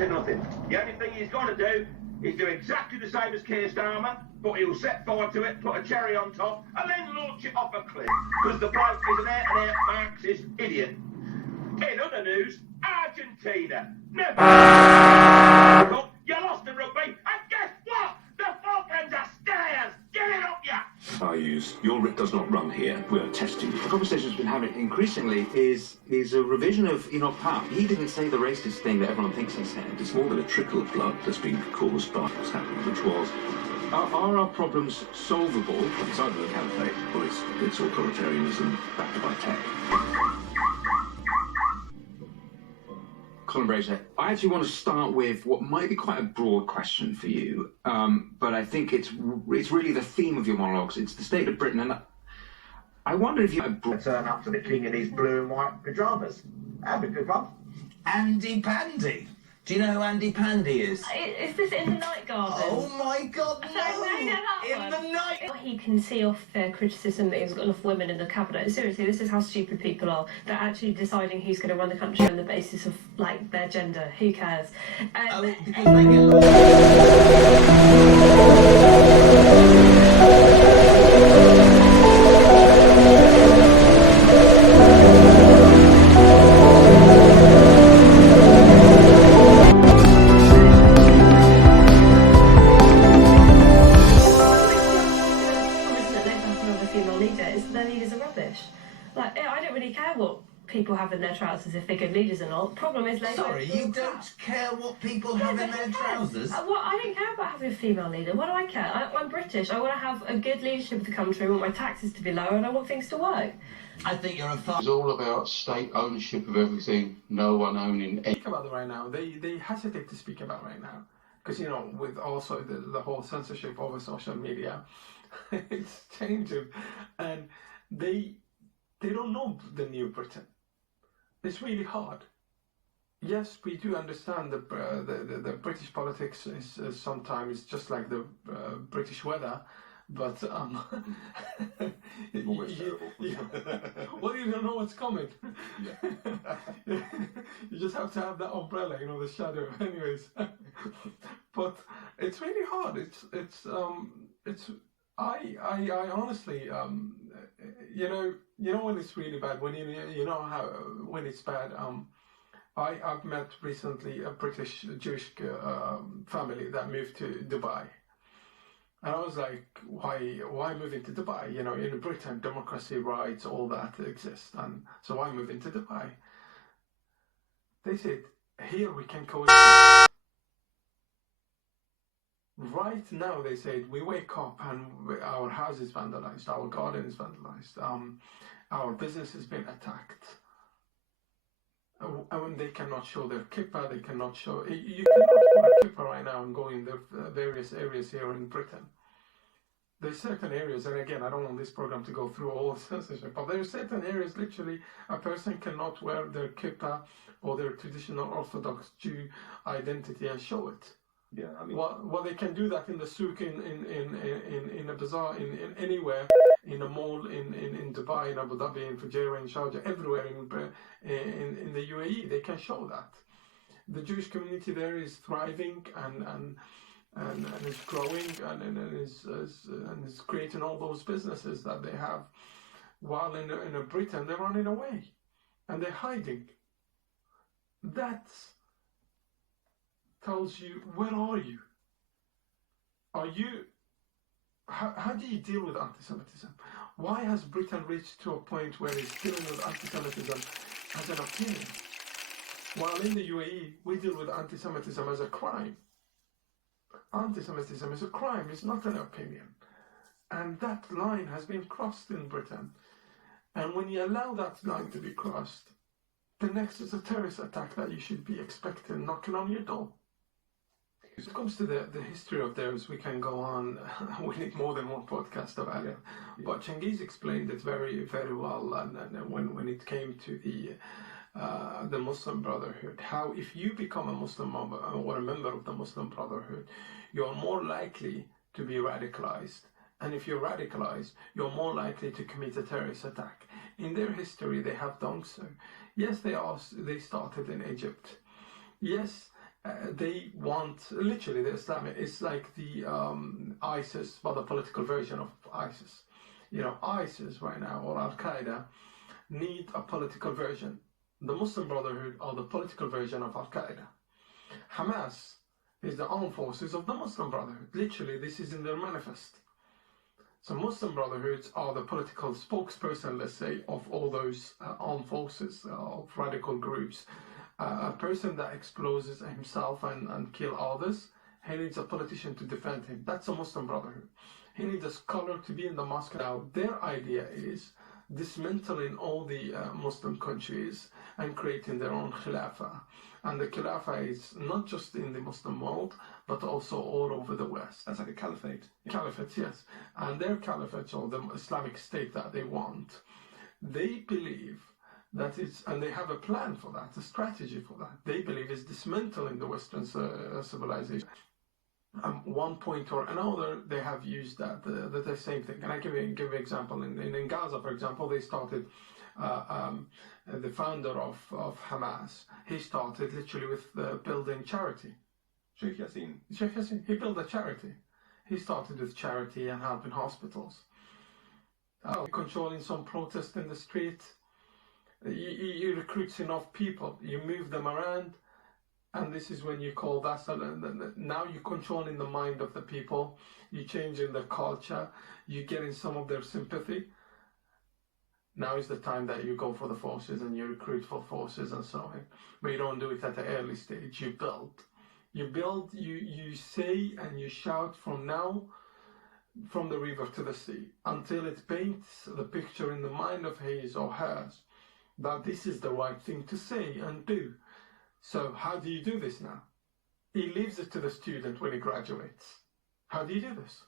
to nothing. The only thing he's got to do is do exactly the same as Keir Starmer, but he'll set fire to it, put a cherry on top, and then launch it off a cliff. Because the bloke is an out-and-out Marxist idiot. In other news, Argentina. Never. You lost the rugby, and guess what? The Falklands are stairs. Get it up, ya! Your writ does not run here. We are testing. The conversation we've been having increasingly is a revision of Enoch Powell. He didn't say the racist thing that everyone thinks he said. It's more than a trickle of blood that's been caused by what's happened, which was Are our problems solvable? it's either the caliphate or it's authoritarianism backed by tech. Colin Brazier, I actually want to start with what might be quite a broad question for you, but I think it's really the theme of your monologues. It's the state of Britain, and I wonder if you Turn up to the king in his blue and white pyjamas. Have a good one. Andy Pandy. Do you know who Andy Pandy is? Is this in the Night Garden? Oh my God, no! In the night. He can see off their criticism that he's got enough women in the cabinet. Seriously, this is how stupid people are. They're actually deciding who's going to run the country on the basis of like their gender. Who cares? Because they get. People have in their trousers if they're good leaders or not. Problem is, Labour. Sorry, you don't care what people have in their trousers? I don't care about having a female leader. What do I care? I'm British. I want to have a good leadership of the country. I want my taxes to be lower, and I want things to work. I think you're a It's all about state ownership of everything. No one owning anything. Speak about it right now. They hesitate to speak about right now because with also the whole censorship over social media, it's changing, and they don't know the new Britain. It's really hard. Yes, we do understand the British politics is sometimes just like the British weather, but well, you don't know what's coming. You just have to have that umbrella, the shadow. Anyways, but it's really hard. I honestly when it's really bad, when when it's bad. I've met recently a British Jewish family that moved to Dubai, and I was like, why move into Dubai? In Britain, democracy, rights, all that exists, and so why move into Dubai? They said, here we can coexist. Right now, they said, we wake up and our house is vandalized, our garden is vandalized, our business has been attacked. And they cannot show their kippah, they cannot show... You cannot put a kippah right now and go in the various areas here in Britain. There's certain areas, and again, I don't want this program to go through all the censorship, but there are certain areas, literally, a person cannot wear their kippah or their traditional Orthodox Jew identity and show it. Yeah, I mean, well, they can do that in the souk, in a bazaar, in anywhere, in a mall, in Dubai, in Abu Dhabi, in Fujairah, in Sharjah, everywhere in the UAE, they can show that. The Jewish community there is thriving and is growing and is creating all those businesses that they have, while in Britain they're running away and they're hiding. That tells you, where are you? How do you deal with anti-Semitism? Why has Britain reached to a point where it's dealing with anti-Semitism as an opinion? While in the UAE, we deal with anti-Semitism as a crime. Anti-Semitism is a crime, it's not an opinion. And that line has been crossed in Britain. And when you allow that line to be crossed, the next is a terrorist attack that you should be expecting knocking on your door. When it comes to the history of theirs, we can go on. We need more than one podcast about it. But Cengiz explained it very, very well. And when it came to the Muslim Brotherhood, how if you become a Muslim or a member of the Muslim Brotherhood, you're more likely to be radicalized. And if you're radicalized, you're more likely to commit a terrorist attack. In their history, they have done so. Yes, they started in Egypt. Yes, They want, literally, the Islamic, it's like the ISIS, but the political version of ISIS. You know, ISIS right now, or Al-Qaeda, need a political version. The Muslim Brotherhood are the political version of Al-Qaeda. Hamas is the armed forces of the Muslim Brotherhood. Literally, this is in their manifest. So Muslim Brotherhoods are the political spokesperson, let's say, of all those armed forces, of radical groups. A person that exposes himself and kill others, he needs a politician to defend him. That's a Muslim Brotherhood. He needs a scholar to be in the mosque. Now, their idea is dismantling all the Muslim countries and creating their own Khilafah. And the Khilafah is not just in the Muslim world, but also all over the West. That's like a caliphate. Caliphate, yes. And their caliphate, or the Islamic State that they want, they believe that it's, and they have a plan for that, a strategy for that. They believe is dismantling the Western civilization. One point or another, they have used that, the same thing. And I give you an example. In Gaza, for example, they started, the founder of Hamas, he started literally with building charity. Sheikh Yassin. Sheikh Yassin, he built a charity. He started with charity and helping hospitals. Controlling some protest in the street. You recruits enough people, you move them around, and this is when you call that. Now you're controlling the mind of the people, you're changing their culture, you're getting some of their sympathy. Now is the time that you go for the forces and you recruit for forces and so on. But you don't do it at the early stage. You build, you say and you shout from now, from the river to the sea, until it paints the picture in the mind of his or hers that this is the right thing to say and do. So how do you do this now? He leaves it to the student when he graduates. How do you do this?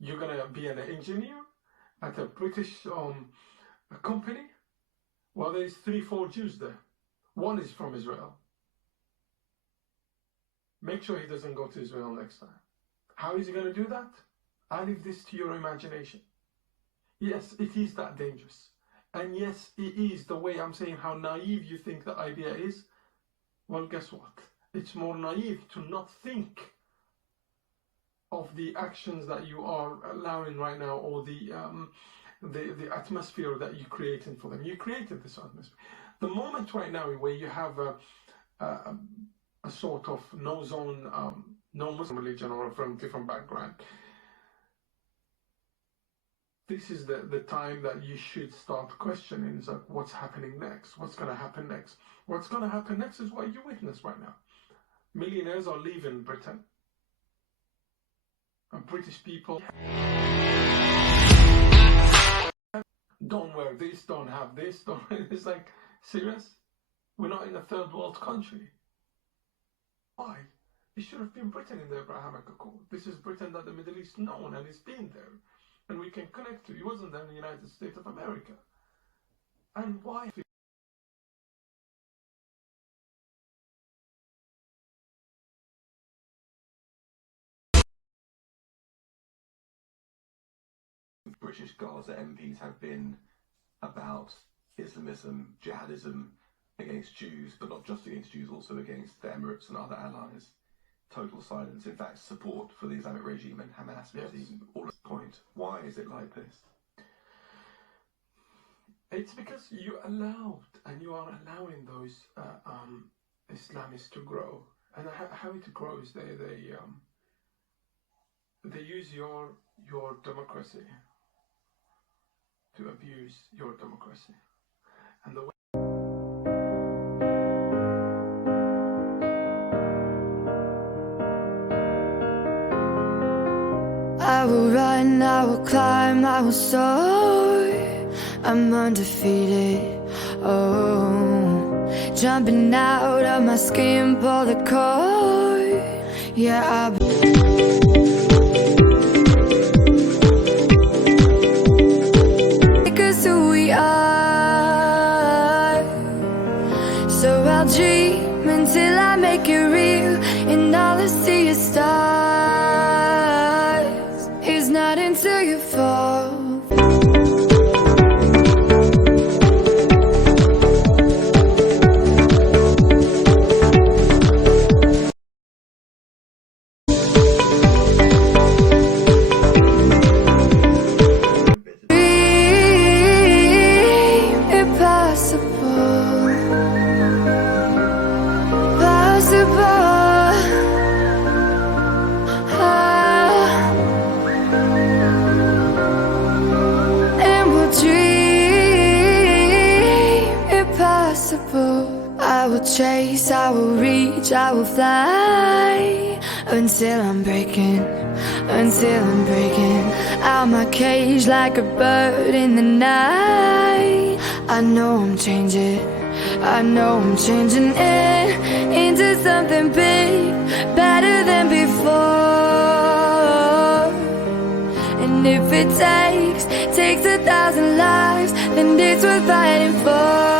You're going to be an engineer at a British company? Well, there's 3-4 Jews there. One is from Israel. Make sure he doesn't go to Israel next time. How is he going to do that? I leave this to your imagination. Yes, it is that dangerous. And yes, it is the way I'm saying how naive you think the idea is. Well, guess what? It's more naive to not think of the actions that you are allowing right now, or the atmosphere that you're creating for them. You created this atmosphere. The moment right now where you have a sort of no Muslim religion or from different background, this is the time that you should start questioning. It's like, what's happening next? What's going to happen next? What's going to happen next is what you witness right now. Millionaires are leaving Britain. And British people don't wear this, don't have this, don't. It's like, serious? We're not in a third world country. Why? It should have been Britain in the Abrahamic Accord. This is Britain that the Middle East known, and it's been there. And we can connect to. It wasn't there in the United States of America. And why? British Gaza MPs have been about Islamism, jihadism against Jews, but not just against Jews, also against the Emirates and other allies. Total silence. In fact, support for the Islamic regime and Hamas. Yes. All at the point. Why is it like this? It's because you allowed, and you are allowing those Islamists to grow. And how it grows, they use your democracy to abuse your democracy. And the way I will run, I will climb, I will soar. I'm undefeated. Oh, jumping out of my skin, pull the cord. Yeah, because who we are. So I'll dream until I make it real, and all I see is stars. It's not until you fall. chase, I will reach, I will fly until I'm breaking out my cage like a bird in the night. I know I'm changing it into something big, better than before. And if it takes 1,000 lives, then it's worth fighting for.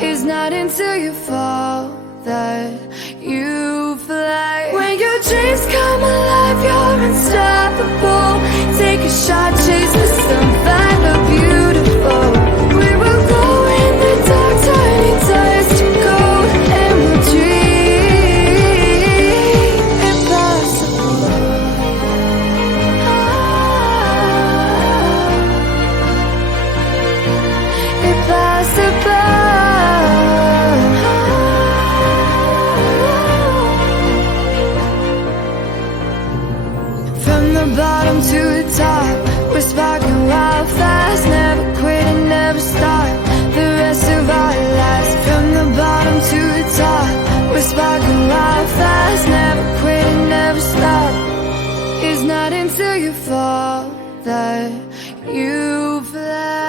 It's not until you fall that you fly. When your dreams come alive, you're unstoppable. Take a shot, chase the sun, find the beautiful. We will glow in the dark, turning dust to gold, and we'll dream impossible. From the bottom to the top, we're sparking wild fast. Never quit and never stop the rest of our lives. From the bottom to the top, we're sparking wild fast. Never quit and never stop. It's not until you fall that you fly.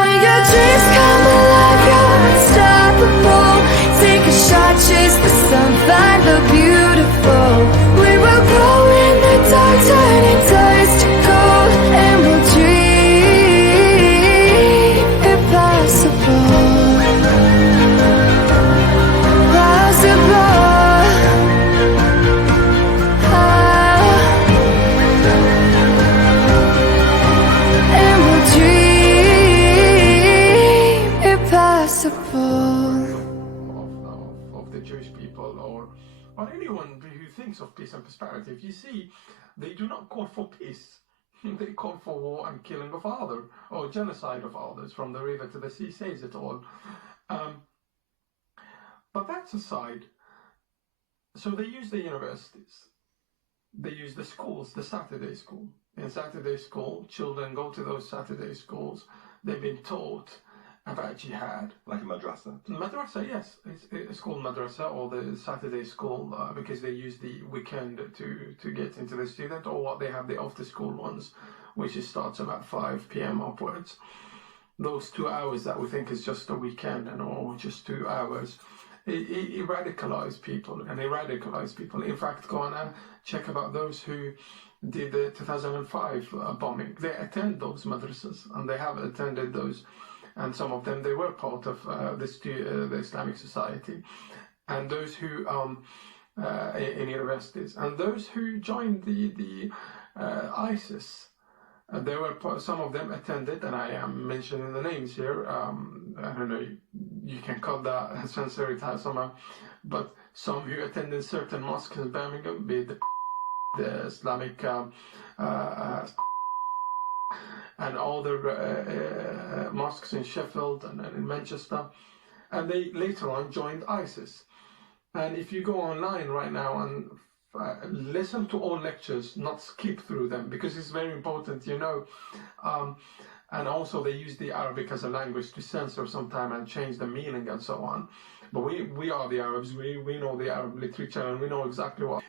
When your dreams come alive, you're unstoppable. Take a shot, chase the sun, find the beautiful. We will glow in the dark, turning dust to gold, and we'll dream impossible. Possible. And we'll dream impossible. Of the Jewish people or anyone who thinks of peace and prosperity. If you see, they do not call for peace. They call for war and killing of others, or genocide of others. From the river to the sea says it all. But that's aside. So they use the universities. They use the schools, the Saturday school. In Saturday school, children go to those Saturday schools. They've been taught about jihad. Like a madrasa. Madrasa, yes. It's called madrasa or the Saturday school because they use the weekend to get into the student, or what they have the after school ones, which starts about 5 p.m. upwards. Those 2 hours that we think is just a weekend or just 2 hours, it radicalized people and they radicalized people. In fact, go on and check about those who did the 2005 bombing. They attend those madrasas and they have attended those. And some of them, they were part of the Islamic Society, and those who in universities, and those who joined the ISIS. There were some of them attended, and I am mentioning the names here. I don't know, you can cut that, censor it somehow, but some who attended certain mosques in Birmingham, be it the Islamic. And all the mosques in Sheffield and in Manchester, and they later on joined ISIS. And if you go online right now and listen to all lectures, not skip through them, because it's very important, you know. And also they use the Arabic as a language to censor sometime and change the meaning and so on. But we are the Arabs, we know the Arab literature, and we know exactly what